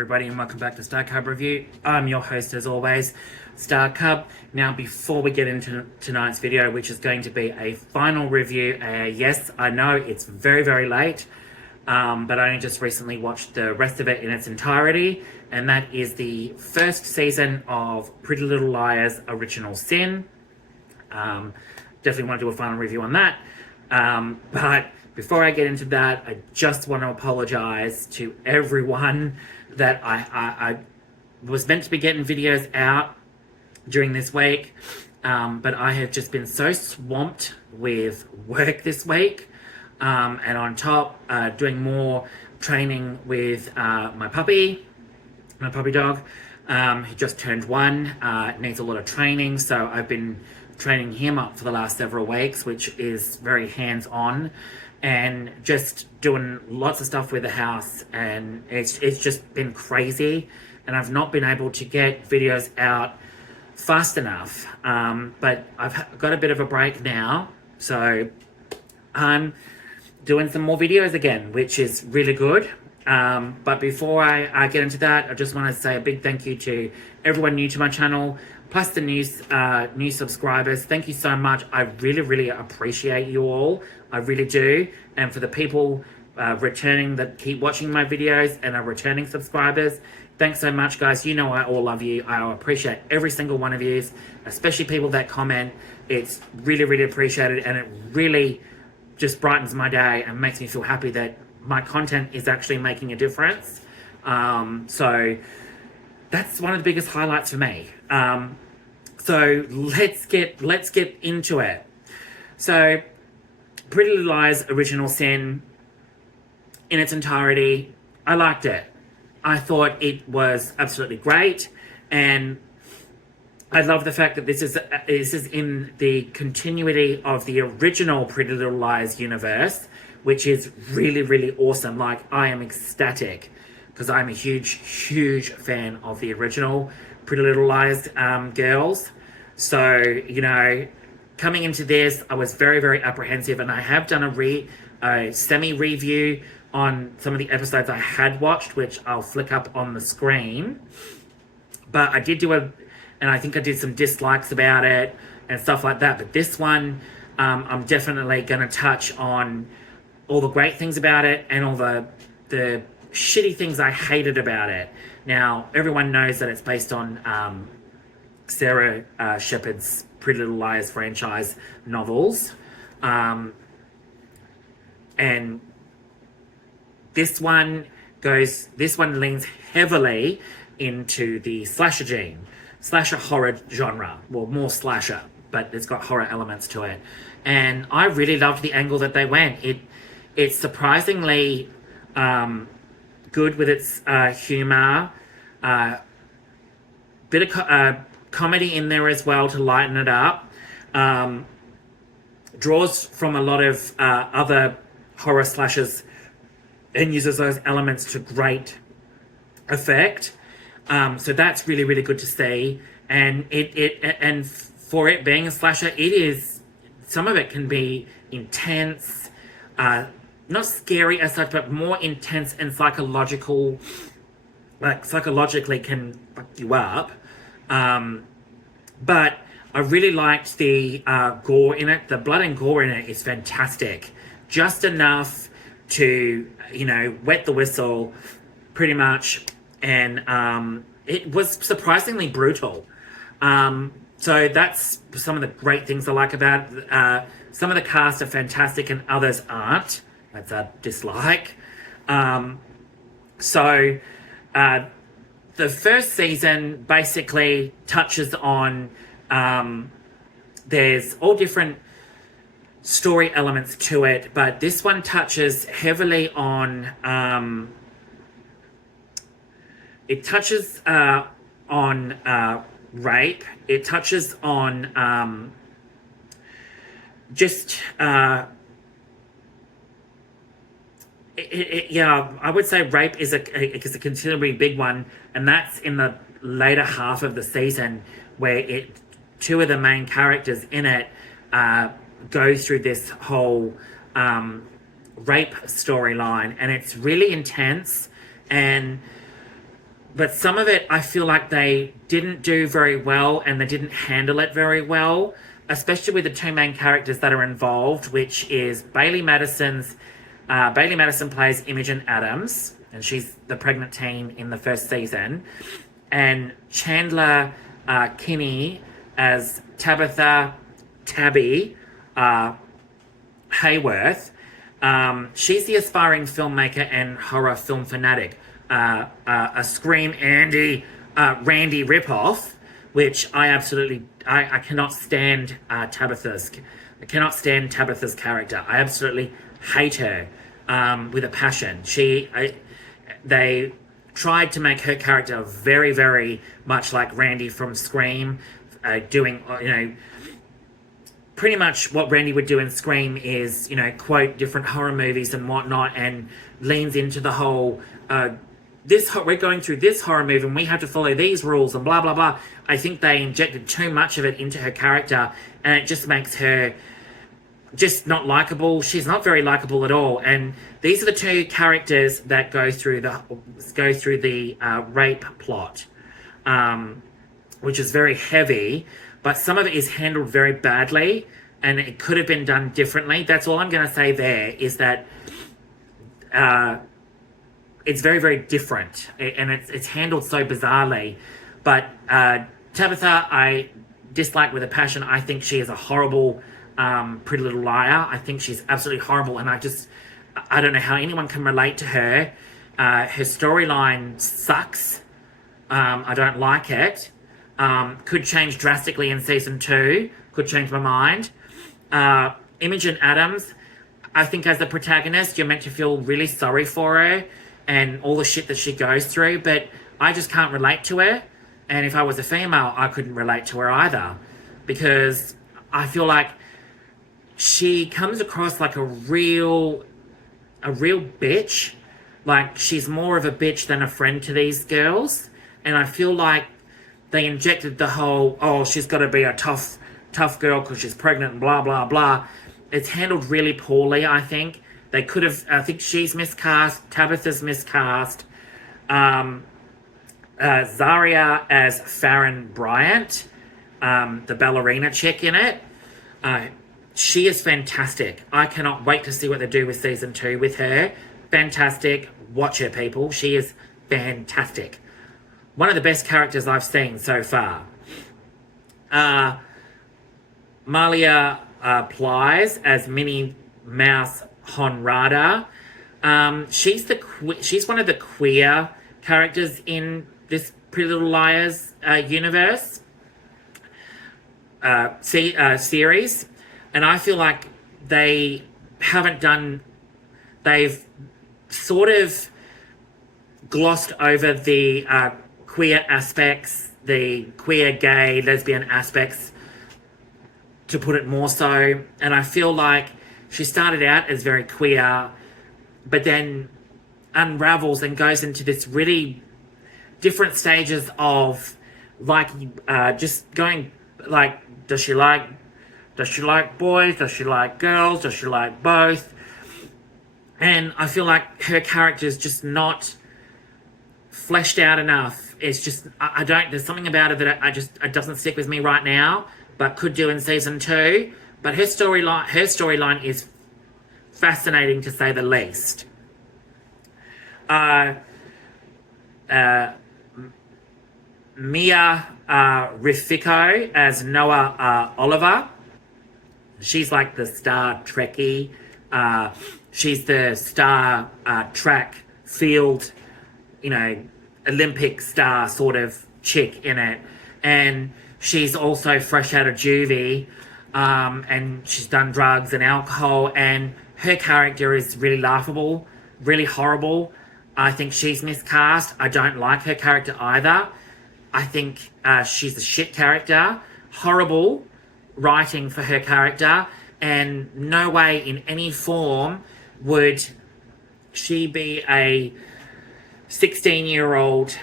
everybody, and welcome back to Star Cub Review. I'm your host as always, Star Cub. Now, before we get into tonight's video, which is going to be a final review, yes, I know it's very, very late, but I only just recently watched the rest of it in its entirety, and that is the first season of Pretty Little Liars Original Sin. Definitely want to do a final review on that, but before I get into that, I just want to apologize to everyone that I was meant to be getting videos out during this week, but I have just been so swamped with work this week, and on top, doing more training with my puppy dog, who just turned 1, needs a lot of training, so I've been training him up for the last several weeks, which is very hands-on, and just doing lots of stuff with the house, and it's just been crazy, and I've not been able to get videos out fast enough, but I've got a bit of a break now, so I'm doing some more videos again, which is really good. But before I get into that, I just want to say a big thank you to everyone new to my channel, plus the new subscribers. Thank you so much. I really, really appreciate you all. I really do. And for the people returning that keep watching my videos and are returning subscribers, thanks so much, guys. You know I all love you. I appreciate every single one of you, especially people that comment. It's really, really appreciated, and it really just brightens my day and makes me feel happy that my content is actually making a difference. So that's one of the biggest highlights for me. So let's get into it. So Pretty Little Liars Original Sin in its entirety, I liked it. I thought it was absolutely great, and I love the fact that this is in the continuity of the original Pretty Little Liars universe, which is really, really awesome. Like, I am ecstatic because I'm a huge fan of the original Pretty Little Liars girls. So, you know, coming into this, I was very, very apprehensive, and I have done a semi-review on some of the episodes I had watched, which I'll flick up on the screen. But I did do and I think I did some dislikes about it and stuff like that. But this one, I'm definitely going to touch on all the great things about it and all the shitty things I hated about it. Now, everyone knows that it's based on Sarah Shepard's Pretty Little Liars franchise novels. And this one leans heavily into the slasher horror genre. Well, more slasher, but it's got horror elements to it. And I really loved the angle that they went. It's surprisingly good with its humor, bit of comedy in there as well to lighten it up. Draws from a lot of other horror slashers and uses those elements to great effect. So that's really, really good to see. And and for it being a slasher, some of it can be intense, not scary as such, but more intense and psychologically can fuck you up. But I really liked the gore in it. The blood and gore in it is fantastic. Just enough to, you know, wet the whistle, pretty much. And it was surprisingly brutal. So that's some of the great things I like about it. Some of the cast are fantastic and others aren't. That's a dislike. So the first season basically touches on, there's all different story elements to it, but this one touches heavily on, it touches on rape. It touches on yeah, I would say rape is a considerably big one, and that's in the later half of the season, where two of the main characters in it go through this whole rape storyline, and it's really intense. And but some of it I feel like they didn't do very well and they didn't handle it very well, especially with the two main characters that are involved, which is Bailey Madison plays Imogen Adams, and she's the pregnant teen in the first season, and Chandler Kinney as Tabby Hayworth. She's the aspiring filmmaker and horror film fanatic. A Scream Randy ripoff, which I cannot stand Tabitha's. I cannot stand Tabitha's character. I absolutely hate her with a passion. They tried to make her character very, very much like Randy from Scream, doing, pretty much what Randy would do in Scream is, quote different horror movies and whatnot, and leans into the whole, we're going through this horror movie and we have to follow these rules and blah, blah, blah. I think they injected too much of it into her character, and it just makes her just not likable. She's not very likable at all. And these are the two characters that go through the rape plot, which is very heavy, but some of it is handled very badly, and it could have been done differently. That's all I'm going to say there, is that it's very, very different, and it's handled so bizarrely. But Tabitha, I dislike with a passion. I think she is a horrible Pretty Little Liar. I think she's absolutely horrible, and I don't know how anyone can relate to her. Her storyline sucks. I don't like it. Could change drastically in season 2. Could change my mind. Imogen Adams, I think as the protagonist, you're meant to feel really sorry for her and all the shit that she goes through, but I just can't relate to her. And if I was a female, I couldn't relate to her either, because I feel like she comes across like a real bitch. Like, she's more of a bitch than a friend to these girls. And I feel like they injected the whole, she's got to be a tough girl because she's pregnant and blah, blah, blah. It's handled really poorly, I think. They could have, I think she's miscast, Tabitha's miscast. Zaria as Farron Bryant, the ballerina chick in it. She is fantastic. I cannot wait to see what they do with season 2 with her. Fantastic. Watch her, people. She is fantastic. One of the best characters I've seen so far. Malia Plies as Minnie Mouse Honrada. She's one of the queer characters in this Pretty Little Liars universe series, and I feel like they've sort of glossed over the queer aspects, the queer, gay, lesbian aspects, to put it more so. And I feel like she started out as very queer, but then unravels and goes into this really different stages of just going like, does she like boys? Does she like girls? Does she like both? And I feel like her character is just not fleshed out enough. It's just, there's something about it that it doesn't stick with me right now, but could do in season 2. But her storyline is fascinating, to say the least. Mia Riffico as Noah Oliver. She's like the star Trekkie. She's the star track field, Olympic star sort of chick in it. And she's also fresh out of juvie, and she's done drugs and alcohol, and her character is really laughable, really horrible. I think she's miscast. I don't like her character either. I think she's a shit character. Horrible writing for her character, and no way in any form would she be a 16-year-old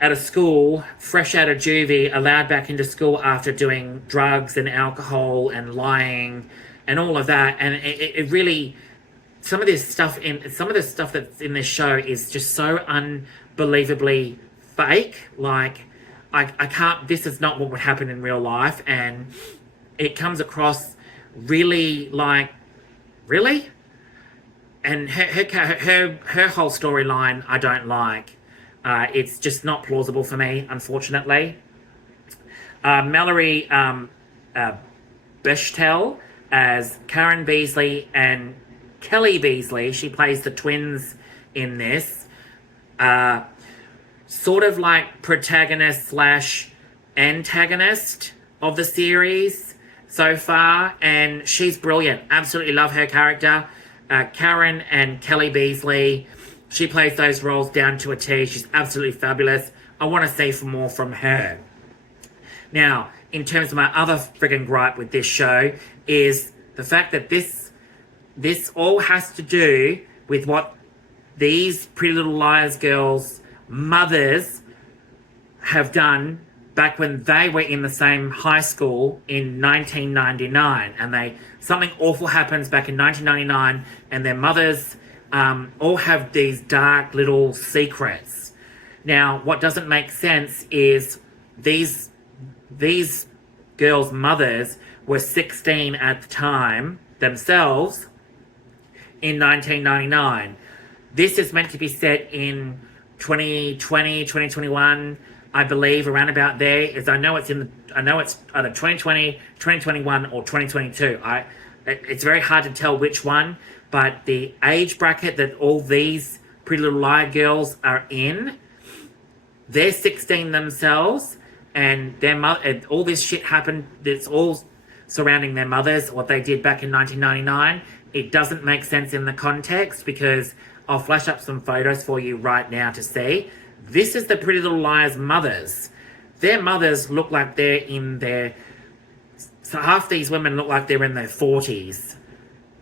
at a school, fresh out of juvie, allowed back into school after doing drugs and alcohol and lying and all of that. And it really, some of the stuff that's in this show is just so unbelievably fake. Like, I can't, this is not what would happen in real life. And it comes across really like, really? And her whole storyline, I don't like. It's just not plausible for me, unfortunately. Mallory Bechtel as Karen Beasley and Kelly Beasley. She plays the twins in this. Sort of like protagonist slash antagonist of the series so far, and she's brilliant. Absolutely love her character. Karen and Kelly Beasley, she plays those roles down to a T. She's absolutely fabulous. I want to see more from her. Now, in terms of my other friggin' gripe with this show, is the fact that this all has to do with what these Pretty Little Liars girls' mothers have done back when they were in the same high school in 1999, and something awful happens back in 1999, and their mothers all have these dark little secrets. Now, what doesn't make sense is these girls' mothers were 16 at the time themselves in 1999. This is meant to be set in 2020, 2021, I believe, around about there. I know it's either 2020, 2021, or 2022. It's very hard to tell which one, but the age bracket that all these Pretty Little Liar girls are in, they're 16 themselves, and and all this shit happened. It's all surrounding their mothers, what they did back in 1999. It doesn't make sense in the context, because I'll flash up some photos for you right now to see. This is the Pretty Little Liars mothers. Their mothers look like they're in their... So half these women look like they're in their 40s.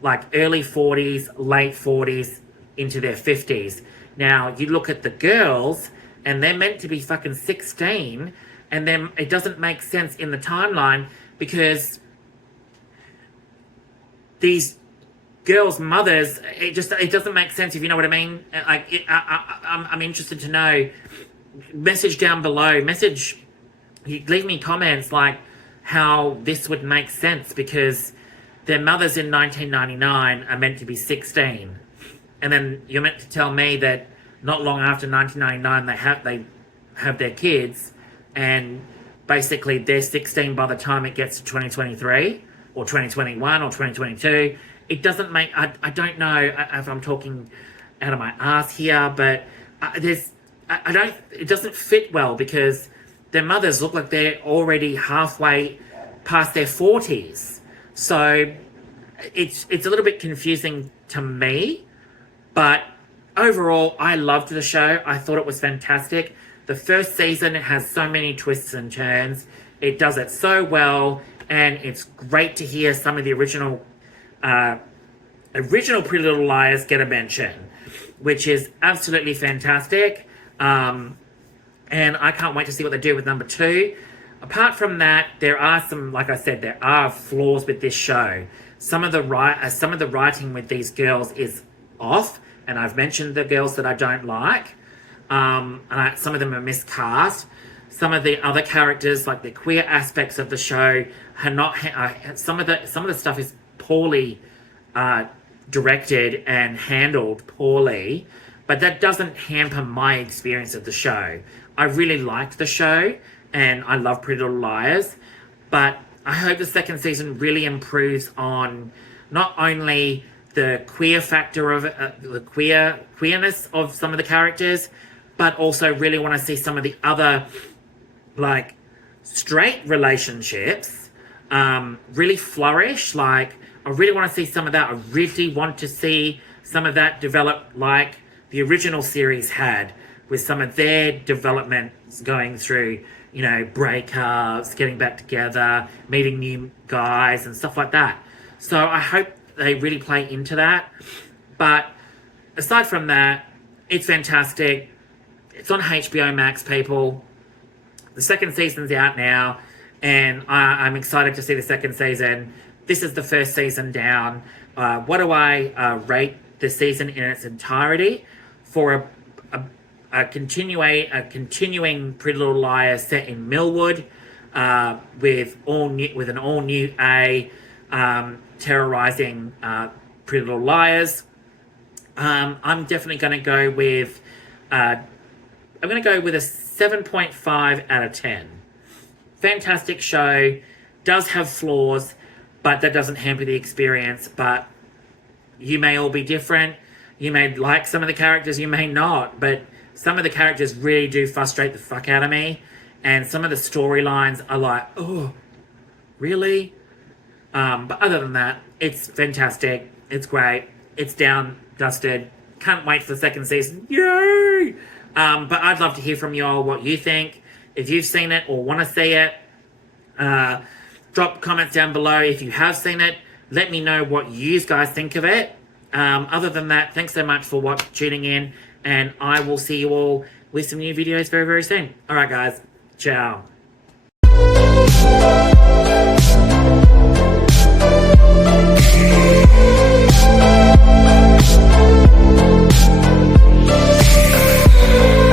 Like early 40s, late 40s, into their 50s. Now, you look at the girls, and they're meant to be fucking 16, and then it doesn't make sense in the timeline, because these girls' mothers, it doesn't make sense, if you know what I mean. Like, I'm interested to know. Message down below. Leave me comments like how this would make sense, because their mothers in 1999 are meant to be 16, and then you're meant to tell me that not long after 1999 they have their kids, and basically they're 16 by the time it gets to 2023 or 2021 or 2022. It doesn't make... I don't know if I'm talking out of my ass here, but it doesn't fit well, because their mothers look like they're already halfway past their 40s. So it's a little bit confusing to me, but overall, I loved the show. I thought it was fantastic. The first season has so many twists and turns. It does it so well, and it's great to hear some of the original Pretty Little Liars get a mention, which is absolutely fantastic. And I can't wait to see what they do with number 2. Apart from that, there are some, like I said, there are flaws with this show. Some of the writing with these girls is off, and I've mentioned the girls that I don't like. Some of them are miscast. Some of the other characters, like the queer aspects of the show, are not. Some of the stuff is poorly directed and handled poorly, but that doesn't hamper my experience of the show. I really liked the show, and I love Pretty Little Liars, but I hope the second season really improves on not only the queer factor of the queerness of some of the characters, but also really want to see some of the other, like, straight relationships really flourish. Like, I really want to see some of that. I really want to see some of that develop like the original series had, with some of their developments going through, you know, breakups, getting back together, meeting new guys and stuff like that. So I hope they really play into that. But aside from that, it's fantastic. It's on HBO Max, people. The second season's out now, and I'm excited to see the second season. This is the first season down. What do I rate the season in its entirety? For a continuing Pretty Little Liars set in Millwood, with an all new A, terrorizing Pretty Little Liars. I'm definitely going to go with a 7.5 out of 10. Fantastic show, does have flaws, but that doesn't hamper the experience. But you may all be different. You may like some of the characters, you may not, but some of the characters really do frustrate the fuck out of me, and some of the storylines are like, oh, really? But other than that, it's fantastic. It's great. It's down, dusted. Can't wait for the second season. Yay! But I'd love to hear from you all what you think. If you've seen it or want to see it, drop comments down below. If you have seen it, let me know what you guys think of it. Other than that, thanks so much for tuning in, and I will see you all with some new videos very, very soon. Alright guys, ciao.